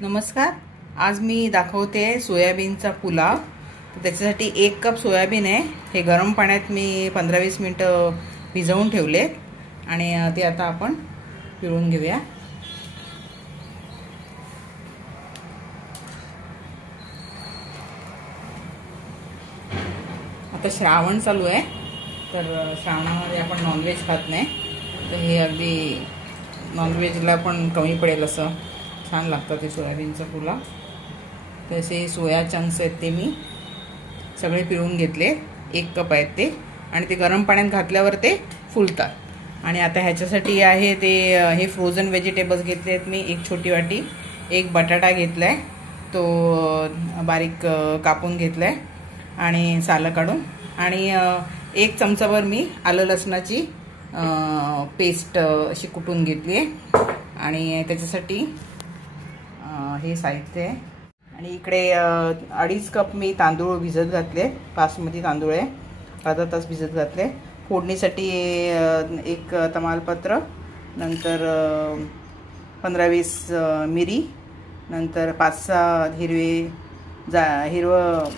नमस्कार। आज मी दाखवते सोयाबीनचा पुलाव। तर त्याच्यासाठी 1 कप सोयाबीन आहे। हे गरम पाण्यात मी 15-20 मिनिटं भिजवून ठेवले आणि ते आता आपण पिळून घेऊया। आता श्रावण चालू आहे, तर श्रावणामध्ये आपण नॉनव्हेज खात नाही, तर हे अगदी नॉनव्हेजला पण कमी पडेल असं छान लागतं ते सोयाबीनचं पुलाव। तसे सोया चंक्स आहेत ते मी सगळे पिळून घेतले, 1 कप आहेत ते, आणि ते गरम पाण्यात घातल्यावर ते फुलतात। आणि आता ह्याच्यासाठी आहे ते हे फ्रोझन व्हेजिटेबल्स घेतले आहेत मी, 1 छोटी वाटी, 1 बटाटा घेतलाय, तो बारीक कापून घेतलाय आणि सालं काढून, आणि 1 चमचाभर मी आलं लसणाची पेस्ट अशी कुटून घेतली आहे। आणि त्याच्यासाठी हे साहित्य आहे। आणि इकडे 2.5 कप मी तांदूळ भिजत घातले, बासमती तांदूळ आहे, अर्धा तास भिजत घातले। फोडणीसाठी 1 तमालपत्र, नंतर 15-20 मिरी, नंतर 5-6 हिरवं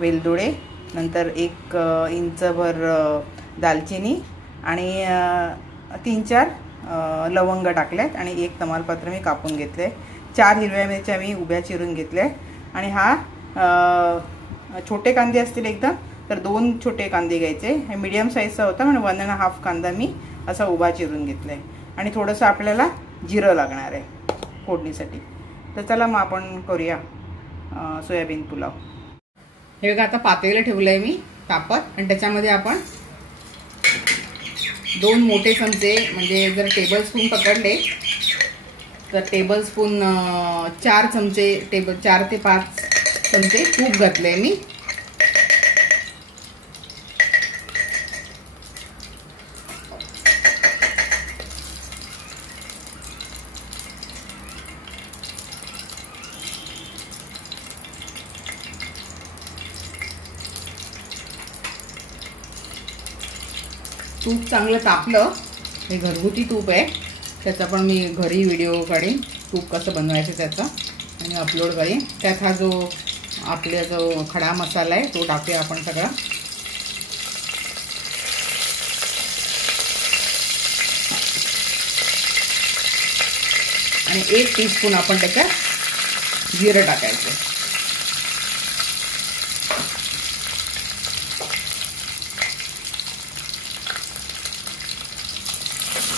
वेलदोडे, नंतर 1 इंचभर दालचिनी, आणि 3-4 लवंग टाकल्यात, आणि 1 तमालपत्र मी कापून घेतले। 4 हिरव्या मिरच्या मी उभ्या चिरून घेतल्या, आणि हा छोटे कांदे असतील एकदम तर 2 छोटे कांदे घ्यायचे। हे मीडियम साईजचा होता म्हणून 1.5 कांदा मी असा उभा चिरून घेतलाय। आणि थोडंसं आपल्याला जिरं लागणार आहे फोडणीसाठी। तर चला मग आपण करूया सोयाबीन पुलाव। हे बघा, आता पातेलं ठेवलंय मी तापत, आणि त्याच्यामध्ये आपण 2 मोठे चमचे, म्हणजे जर टेबलस्पून पकडले तर टेबलस्पून 4 चमचे, 4 ते 5 चमचे तूप घातले मी। तूप चांगलं तापलं, हे घरगुती तूप आहे, त्याचा पण मी घरी व्हिडिओ काढीन तूप कसं बनवायचं त्याचा, आणि अपलोड करीन। त्यात हा जो आपला जो खडा मसाला आहे तो टाकूया आपण सगळा। आणि 1 टीस्पून आपण त्याच्यात जिरं टाकायचं।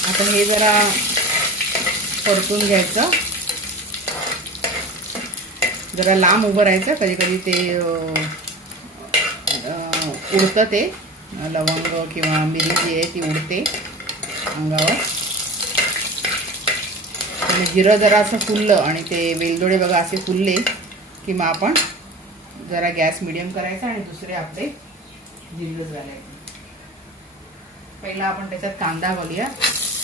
आता हे जरा परतून घ्यायचं, जरा लांब उभं राहायचं, कधी कधी ते उडतं, ते लवंग किंवा मिरी जी आहे ती उडते अंगावर। आणि जिरं जरा असं फुललं आणि ते वेलदोडे बघा असे फुलले की मग आपण जरा गॅस मिडियम करायचा आणि दुसरे आपले जिरं घालायचे। पहिला आपण त्याच्यात कांदा घालूया,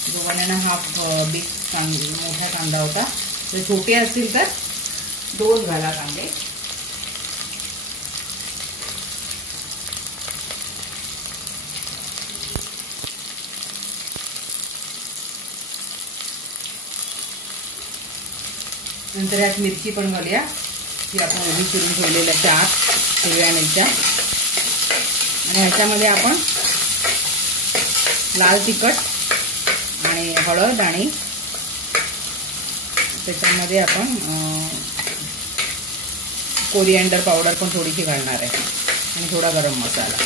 जो 1.5 बिग मोठा कांदा होता। जर छोटे असतील तर 2 घाला कांदे। नंतर यात मिरची पण घालूया, जी आपण उभी चिरून ठेवलेल्या 4 हिरव्या मिरच्या, आणि ह्याच्यामध्ये आपण लाल तिखट आणि हळद, आणि त्याच्यामध्ये आपण कोरिएंडर पावडर पण थोडीशी घालणार आहे, आणि थोडा गरम मसाला।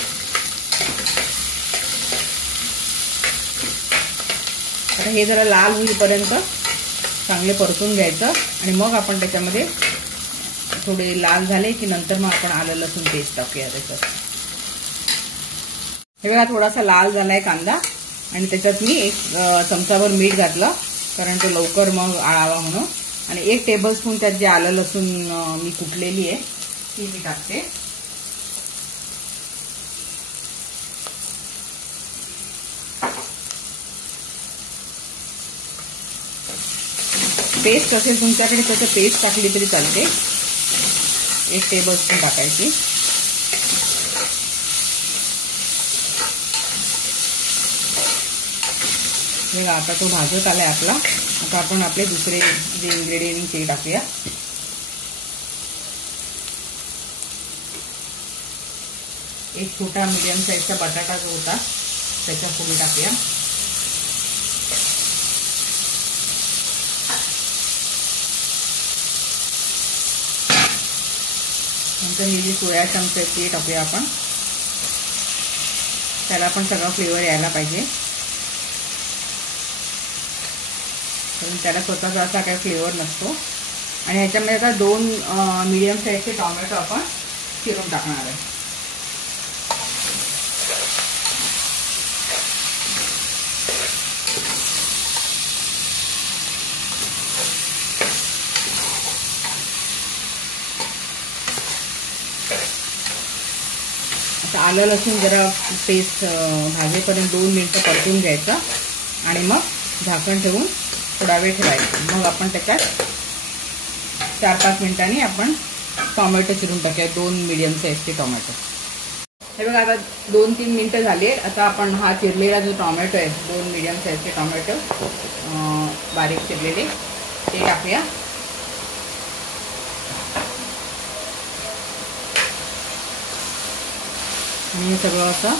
आता हे जरा लाल होईपर्यंत चांगले परतून घ्यायचं, आणि मग आपण त्याच्यामध्ये थोडे लाल झाले की नंतर मग आपण आलं लसूण पेस्ट टाकूया त्याच्यात। हे बघा, थोडासा लाल झालाय कांदा, आणि त्याच्यात मी 1 चमचाभर मीठ घातलं, कारण तो लवकर मग आळावा म्हणून, आणि 1 टेबलस्पून त्यात जे आलं लसूण मी कुटलेली आहे ती मी टाकते। पेस्ट असेल तुमच्याकडे त्याचं पेस्ट टाकली तरी चालते, 1 टेबलस्पून टाकायची। बघा आता तो भाजत आलाय आपला. आता आपण आपले दुसरे जे इन्ग्रेडियंट ते टाकूया. एक छोटा मीडियम साईजचा बटाटा जो होता त्याच्या फोडी टाकूया. नंतर हे जे सोया चंक्स आहेत ते टाकूया आपण. त्याला पण सगळा फ्लेवर यायला पाहिजे, कारण त्याला स्वतःचा असा काही फ्लेवर नसतो. आणि ह्याच्यामध्ये आता 2 मीडियम साईजचे टोमॅटो आपण चिरून टाकणार आहे. आता आलं लसूण जरा पेस्ट भाजेपर्यंत 2 मिनिटं परतून घ्यायचं आणि मग झाकण ठेवून थोडा वेळ ठेवायचं. मग आपण त्याच्यात 4-5 मिनिटांनी आपण टोमॅटो चिरून टाकूया. 2 मीडियम साईजचे टोमॅटो. हे बघा आता 2-3 मिनिटं झाली. आता आपण हा चिरलेला जो टोमॅटो आहे 2 मीडियम साईजचे टोमॅटो बारीक चिरलेले ते टाकूया. आणि हे सगळं असं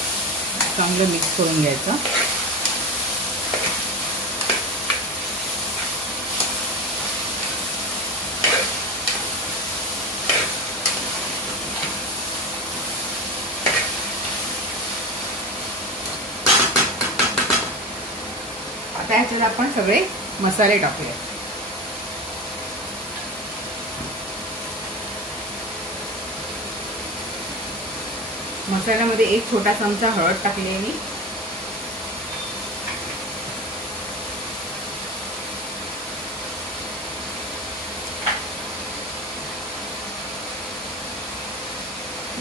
चांगलं मिक्स करून घ्यायचं. आता ह्याच्यात आपण सगळे मसाले टाकूया. मसाल्यामध्ये 1 छोटा चमचा हळद टाकली आहे मी.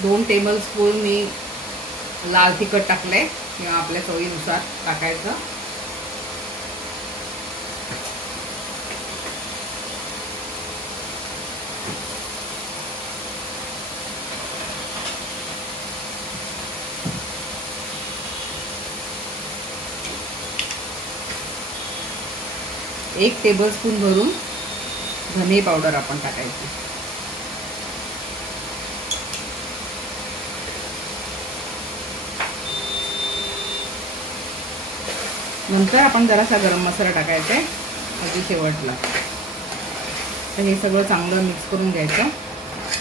दोन टेबलस्पून मी लाल तिखट टाकलंय किंवा आपल्या चवीनुसार टाकायचं. एक टेबलस्पून भरून धने पावडर आपण टाकायची. नंतर आपण जरासा गरम मसाला टाकायचा आहे अगदी शेवटला. तर हे सगळं चांगलं मिक्स करून घ्यायचं,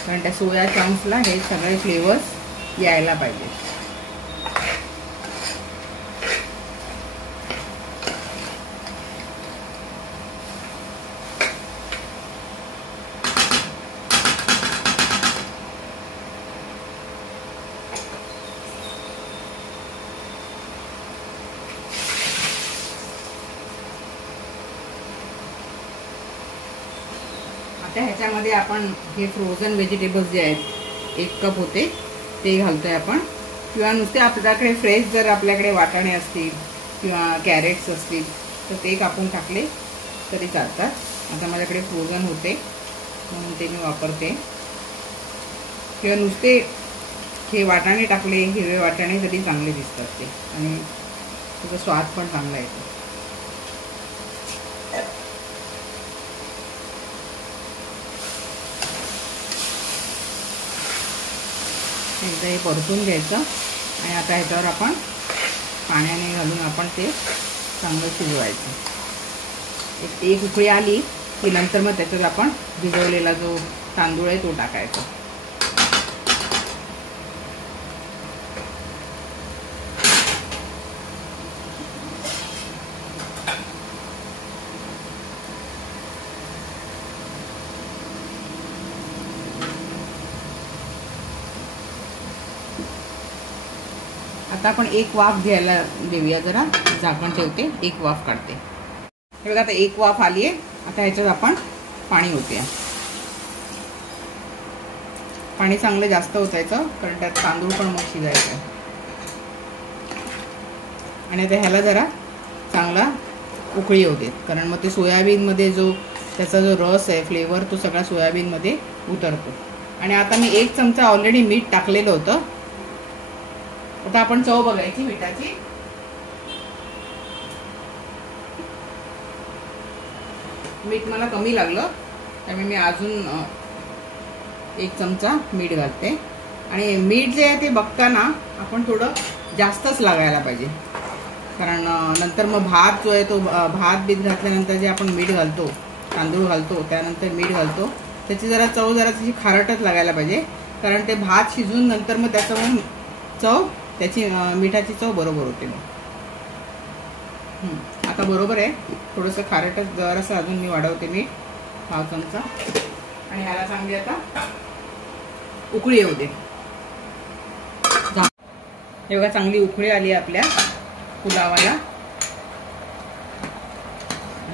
कारण त्या सोया चंक्सला हे सगळे फ्लेवर्स यायला पाहिजे. आता ह्याच्यामध्ये आपण हे फ्रोझन व्हेजिटेबल्स जे आहेत 1 कप होते ते घालतोय आपण. किंवा नुसते आपल्याकडे फ्रेश जर आपल्याकडे वाटाणे असतील किंवा कॅरेट्स असतील तर ते कापून टाकले तरी चालतात. आता माझ्याकडे फ्रोझन होते म्हणून ते मी वापरते. किंवा नुसते हे वाटाणे टाकले, हिरवे वाटाणे, तरी चांगले दिसतात ते आणि त्याचा स्वाद पण चांगला येतो. एकदा हे परतून घ्यायचं आणि आता ह्याच्यावर आपण पाण्याने घालून आपण ते चांगलं शिजवायचं. एक उकळी आली की नंतर मग त्याच्यात आपण भिजवलेला जो तांदूळ आहे तो टाकायचा. आता आपण 1 वाफ घ्यायला देऊया. जरा झाकण ठेवते, 1 वाफ काढते. हे बघा आता 1 वाफ आली आहे. आता ह्याच्यात आपण पाणी ओतूया. पाणी चांगलं जास्त ओतायचं कारण त्यात तांदूळ पण मग शिजायचं. आणि आता ह्याला जरा चांगला उकळी येऊ देत, कारण मग ते सोयाबीनमध्ये जो त्याचा जो रस आहे, फ्लेवर, तो सगळा सोयाबीनमध्ये उतरतो. आणि आता मी 1 चमचा ऑलरेडी मीठ टाकलेलं होतं. आता आपण चव बघायची मिठाची. मीठ मला कमी लागलं, त्यामुळे मी अजून 1 चमचा मीठ घालते. आणि मीठ जे आहे ते बघताना आपण थोडं जास्तच लागायला पाहिजे, कारण नंतर मग भात जो आहे तो भात बीत घातल्यानंतर जे आपण मीठ घालतो, तांदूळ घालतो, त्यानंतर मीठ घालतो, त्याची जरा चव जरा त्याची खारटच लागायला पाहिजे, कारण ते भात शिजून नंतर मग त्याचं चव त्याची मिठाची चव बरोबर होते. मग आता बरोबर आहे, थोडंसं खारटच जरासं अजून मी वाढवते मीठ 1/2 चमचा. आणि ह्याला चांगली आता उकळी येऊ दे. हे बघा चांगली उकळी आली आपल्या पुलावाला,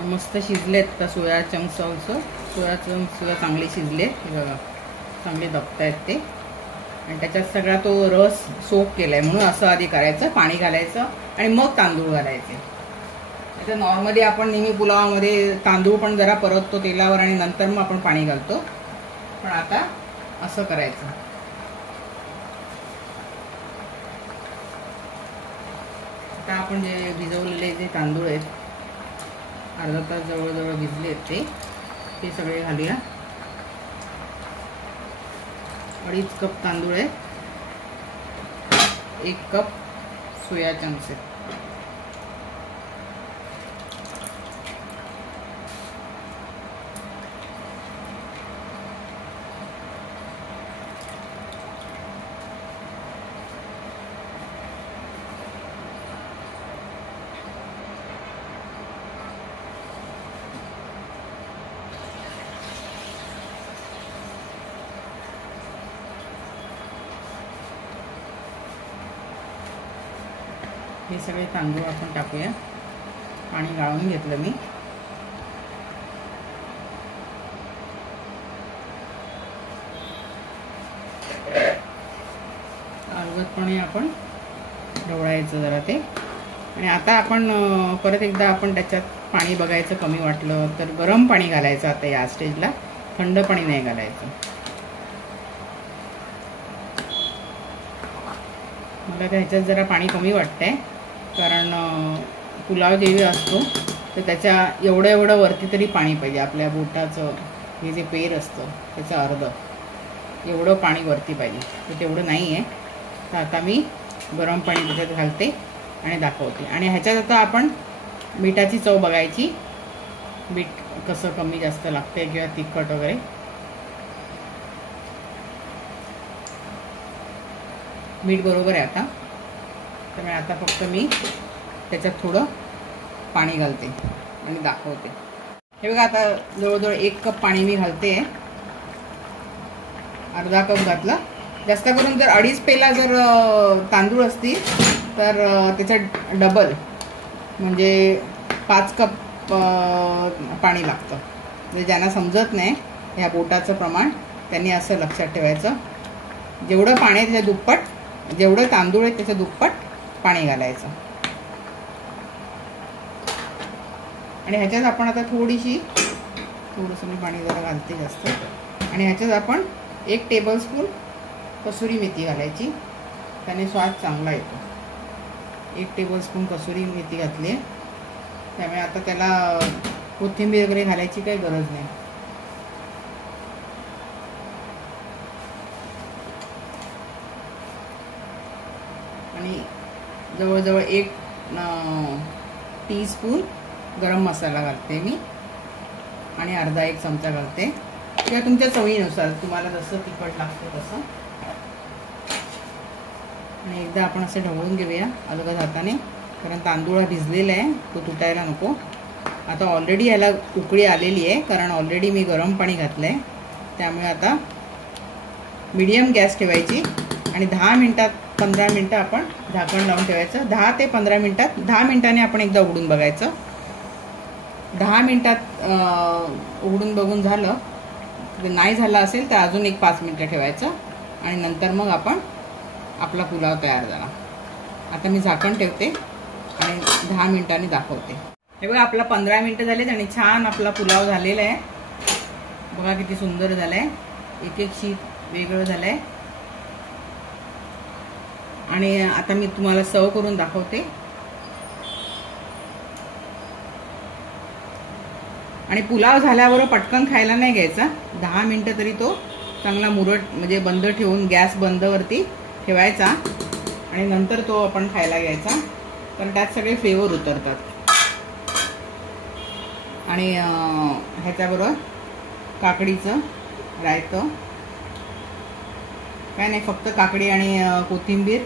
मस्त शिजलेत. तर सोया चंक्स सुद्धा चांगले शिजलेत. हे बघा चांगले दबतायत ते, आणि त्याच्यात सगळा तो रस सोक केलाय. म्हणून असं आधी करायचं, पाणी घालायचं आणि मग तांदूळ घालायचे. आता नॉर्मली आपण नेहमी पुलावामध्ये तांदूळ पण जरा परततो तेलावर आणि नंतर मग आपण पाणी घालतो, पण आता असं करायचं. आता आपण जे भिजवलेले जे तांदूळ आहेत, अर्धा तास जवळजवळ भिजले आहेत ते सगळे घालूया. 2.5 कप तांदूळ आहे, 1 कप सोया चंक्स आहेत. हे सगळे तांदूळ आपण टाकूया. पाणी गाळून घेतलं मी. अलगदपणे आपण ढवळायचं जरा ते. आणि आता आपण परत एकदा आपण त्याच्यात पाणी बघायचं, कमी वाटलं तर गरम पाणी घालायचं. आता या स्टेजला थंड पाणी नाही घालायचं. मला ह्याच्यात जरा पाणी कमी वाटतंय, कारण पुलाव जेवी असतो तर त्याच्या एवढं वरती तरी पाणी पाहिजे. आपल्या बोटाचं हे जे पेर असतं त्याचं अर्ध एवढं पाणी वरती पाहिजे, तर तेवढं नाही आहे. तर आता मी गरम पाणी त्याच्यात घालते आणि दाखवते. आणि ह्याच्यात आता आपण मिठाची चव बघायची, मीठ कसं कमी जास्त लागतंय किंवा तिखट वगैरे. मीठ बरोबर आहे आता. त्यामुळे आता फक्त मी त्याच्यात थोडं पाणी घालते आणि दाखवते. हे बघा आता जवळजवळ 1 कप पाणी मी घालते. अर्धा कप घातलं. जास्त करून जर 2.5 पेला जर तांदूळ असतील तर त्याच्या डबल म्हणजे 5 कप पाणी लागतं. म्हणजे ज्यांना समजत नाही ह्या बोटाचं प्रमाण, त्यांनी असं लक्षात ठेवायचं. जेवढं पाणी आहे त्याच्या दुप्पट, जेवढं तांदूळ आहे त्याच्या दुप्पट पाणी घालायचं. आणि ह्याच्यात आपण आता थोडंसं मी पाणी जरा घालते जास्त. आणि ह्याच्यात आपण 1 टेबलस्पून कसुरी मेथी घालायची, त्याने स्वाद चांगला येतो. 1 टेबलस्पून कसुरी मेथी घातली आहे. त्यामुळे आता त्याला कोथिंबीर वगैरे घालायची काही गरज नाही. आणि जवळजवळ 1 टीस्पून गरम मसाला घालते मी, आणि अर्धा 1 चमचा घालते, किंवा तुमच्या चवीनुसार तुम्हाला जसं तिखट लागतं तसं. आणि एकदा आपण असं ढवळून घेऊया अलगद हाताने, कारण तांदूळ भिजलेला आहे, तो तुटायला नको. आता ऑलरेडी याला उकळी आलेली आहे, कारण ऑलरेडी मी गरम पाणी घातलं आहे. त्यामुळे आता मीडियम गॅस ठेवायची आणि 15 मिनटं आपण झाकण लावून ठेवायचं. 10 ते 15 मिनटात, 10 मिनिटांनी आपण एकदा उघडून बघायचं. 10 मिनिटात उघडून बघून झालं, नाही झालं असेल तर अजून 5 मिनिटं ठेवायचं, आणि नंतर मग आपण आपला पुलाव तयार झाला. आता मी झाकण ठेवते आणि 10 मिनिटांनी दाखवते. हे बघा आपला 15 मिनिटं झालेत आणि छान आपला पुलाव झालेला आहे. बघा किती सुंदर झालाय, एक शीत वेगळं झालंय. आणि आता मी तुम्हाला सर्व करून दाखवते. आणि पुलाव झाल्यावर पटकन खायला नाही घ्यायचा, 10 मिनटं तरी तो चांगला मुरट म्हणजे बंद ठेवून गॅस बंदवरती ठेवायचा आणि नंतर तो आपण खायला घ्यायचा, कारण त्यात सगळे फ्लेवर उतरतात. आणि ह्याच्याबरोबर काकडीचं रायतं, काय नाही फक्त काकडी आणि कोथिंबीर,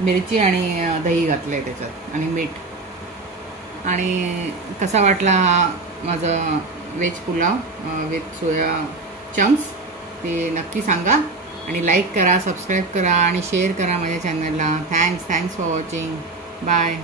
मिरची आणि दही घातलं आहे त्याच्यात आणि मीठ. आणि कसा वाटला माझा veg pulao with soya chunks ते नक्की सांगा आणि लाईक करा, सबस्क्राईब करा आणि शेअर करा माझ्या चॅनलला. Thanks for watching. बाय.